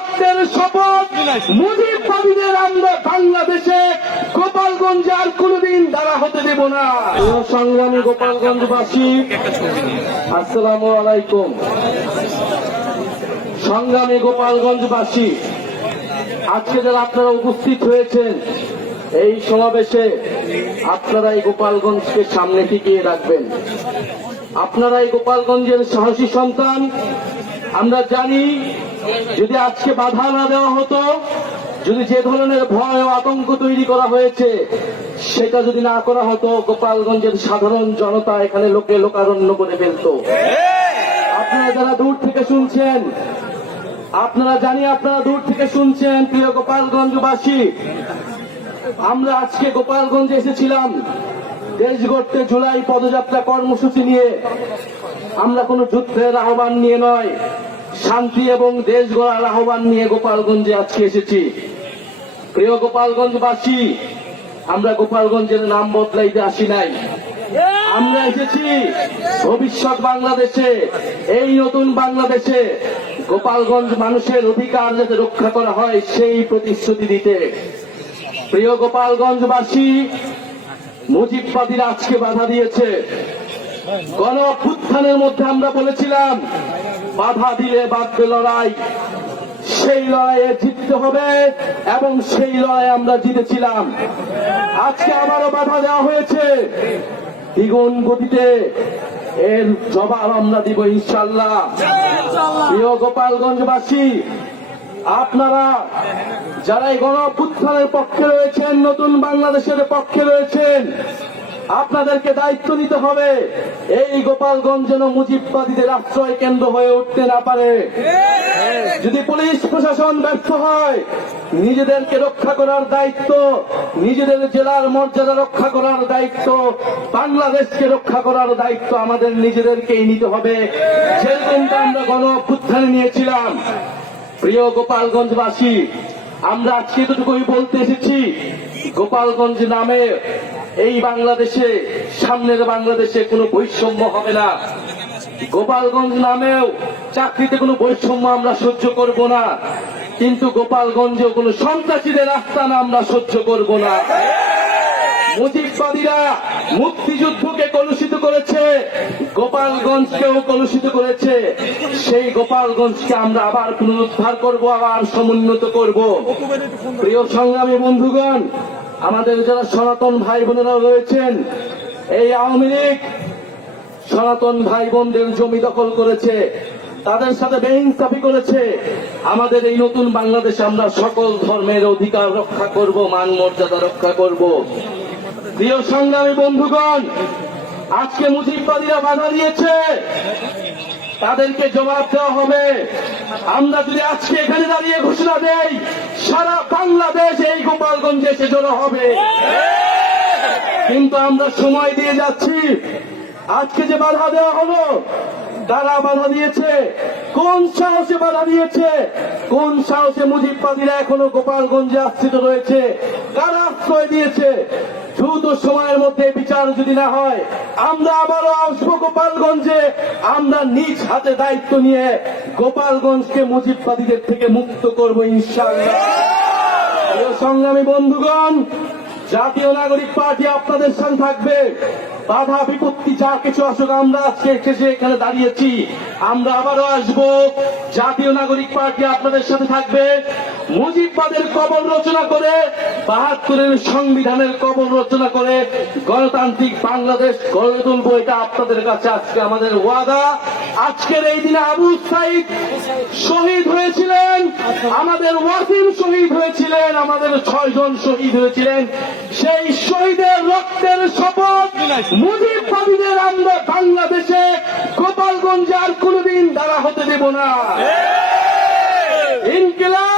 রক্তের শপথ মুজিববাদীদের আমরা বাংলাদেশে গোপালগঞ্জে আর কোনদিন দাঁড়া হতে দেব না। সংগ্রামী গোপালগঞ্জবাসী, আসসালামু আলাইকুম। সংগ্রামী গোপালগঞ্জবাসী, আজকে যারা আপনারা উপস্থিত হয়েছেন এই সমাবেশে, আপনারা এই গোপালগঞ্জকে সামনে টিকিয়ে রাখবেন। আপনারা এই গোপালগঞ্জের সাহসী সন্তান। আমরা জানি যদি আজকে বাধা না দেওয়া হতো, যদি যে ধরনের ভয় ও আতঙ্ক তৈরি করা হয়েছে সেটা যদি না করা হতো, গোপালগঞ্জের সাধারণ জনতা এখানে লোকে লোকারণ্য করে ফেলত। আপনারা যারা দূর থেকে শুনছেন, আপনারা জানি আপনারা দূর থেকে শুনছেন, প্রিয় গোপালগঞ্জবাসী, আমরা আজকে গোপালগঞ্জে এসেছিলাম দেশ গড়তে জুলাই পদযাত্রা কর্মসূচি নিয়ে। আমরা কোনো যুদ্ধের আহ্বান নিয়ে নয়, শান্তি এবং দেশ গড়ার আহ্বান নিয়ে গোপালগঞ্জে আজকে এসেছি। প্রিয় গোপালগঞ্জবাসী, আমরা গোপালগঞ্জের নাম বদলাইতে আসি নাই। আমরা এসেছি ভবিষ্যৎ বাংলাদেশে, এই নতুন বাংলাদেশে গোপালগঞ্জ মানুষের অধিকার যাতে রক্ষা করা হয় সেই প্রতিশ্রুতি দিতে। প্রিয় গোপালগঞ্জবাসী, মুজিববাদীরা আজকে বাধা দিয়েছে। গণ অভ্যুত্থানের মধ্যে আমরা বলেছিলাম বাধা দিলে বাঁধবে লড়াই, সেই লড়াইয়ে জিততে হবে এবং সেই লড়াই আমরা জিতেছিলাম। আজকে আবারও বাধা দেওয়া হয়েছে দ্বিগুণ গতিতে, এর জবাব আমরা দিব ইনশাআল্লাহ। প্রিয় গোপালগঞ্জবাসী, আপনারা যারা এই গণ অভ্যুত্থানের পক্ষে রয়েছেন, নতুন বাংলাদেশের পক্ষে রয়েছেন, আপনাদেরকে দায়িত্ব নিতে হবে এই গোপালগঞ্জ যেন মুজিববাদীদের আশ্রয় কেন্দ্র হয়ে উঠতে না পারে। যদি পুলিশ প্রশাসন ব্যর্থ হয়, নিজেদেরকে রক্ষা করার দায়িত্ব, নিজেদের জেলার মর্যাদা রক্ষা করার দায়িত্ব, বাংলাদেশকে রক্ষা করার দায়িত্ব আমাদের নিজেদেরকেই নিতে হবে, যেরকমটা আমরা গণ অভ্যুত্থানে নিয়েছিলাম। প্রিয় গোপালগঞ্জবাসী, আমরা আজকে এতটুকুই বলতে এসেছি, গোপালগঞ্জ নামে এই বাংলাদেশে, সামনের বাংলাদেশে কোনো বৈষম্য হবে না। গোপালগঞ্জ নামেও চাকরিতে কোনো বৈষম্য আমরা সহ্য করব না, কিন্তু গোপালগঞ্জেও কোনো সন্ত্রাসীদের আস্তানা আমরা সহ্য করব না। মুজিববাদীরা মুক্তিযুদ্ধকে কলুষিত করেছে, গোপালগঞ্জকেও কলুষিত করেছে। সেই গোপালগঞ্জকে আমরা আবার পুনরুদ্ধার করব, আবার সমুন্নত করব। প্রিয় সংগ্রামী বন্ধুগণ, আমাদের যারা সনাতন ভাই বোনেরা রয়েছেন, এই আওয়ামী লীগ সনাতন ভাই বোনদের জমি দখল করেছে, তাদের সাথে বেইনসাফি করেছে। আমাদের এই নতুন বাংলাদেশে আমরা সকল ধর্মের অধিকার রক্ষা করব, মান মর্যাদা রক্ষা করব। প্রিয় সংগ্রামী বন্ধুগণ, আজকে মুজিববাদীরা বাধা দিয়েছে, তাদেরকে জবাব দেওয়া হবে। আমরা যদি আজকে এখানে দাঁড়িয়ে ঘোষণা দেই, সারা বাংলাদেশ এই গোপালগঞ্জে এসে জড়ো হবে। কিন্তু আমরা সময় দিয়ে যাচ্ছি। আজকে যে বাধা দেওয়া হলো, তারা বাধা দিয়েছে, কোন সাহসে বাধা দিয়েছে? কোন সাহসে মুজিববাদীরা এখনো গোপালগঞ্জে আশ্রিত রয়েছে? কারা আশ্রয় দিয়েছে? দ্রুত সময়ের মধ্যে বিচার যদি না হয়, আমরা আবারও আসবো গোপালগঞ্জে। আমরা নিজ হাতে দায়িত্ব নিয়ে গোপালগঞ্জকে মুজিববাদীদের থেকে মুক্ত করব ইনশাআল্লাহ। সংগ্রামী বন্ধুগণ, জাতীয় নাগরিক পার্টি আপনাদের সাথে থাকবে। বাধা বিপত্তি যা কিছু আসুক, আমরা আজকে এখানে দাঁড়িয়েছি, আমরা আবারও আসবো। জাতীয় নাগরিক পার্টি আপনাদের সাথে থাকবে। মুজিববাদের কবর রচনা করে, ৭২-এর সংবিধানের কবর রচনা করে গণতান্ত্রিক বাংলাদেশ গড়ে তুলবো, এটা আপনাদের কাছে আজকে আমাদের ওয়াদা। আজকের এই দিনে আবু সাইদ শহীদ হয়েছিলেন, আমাদের ওয়াসিম শহীদ হয়েছিলেন, আমাদের ৬ জন শহীদ হয়েছিলেন। সেই শহীদের রক্তের শপথ মুজিববাদীদের আমরা বাংলাদেশে গোপালগঞ্জে আর কোনদিন দাঁড়া হতে দেব না। ইনকিলাব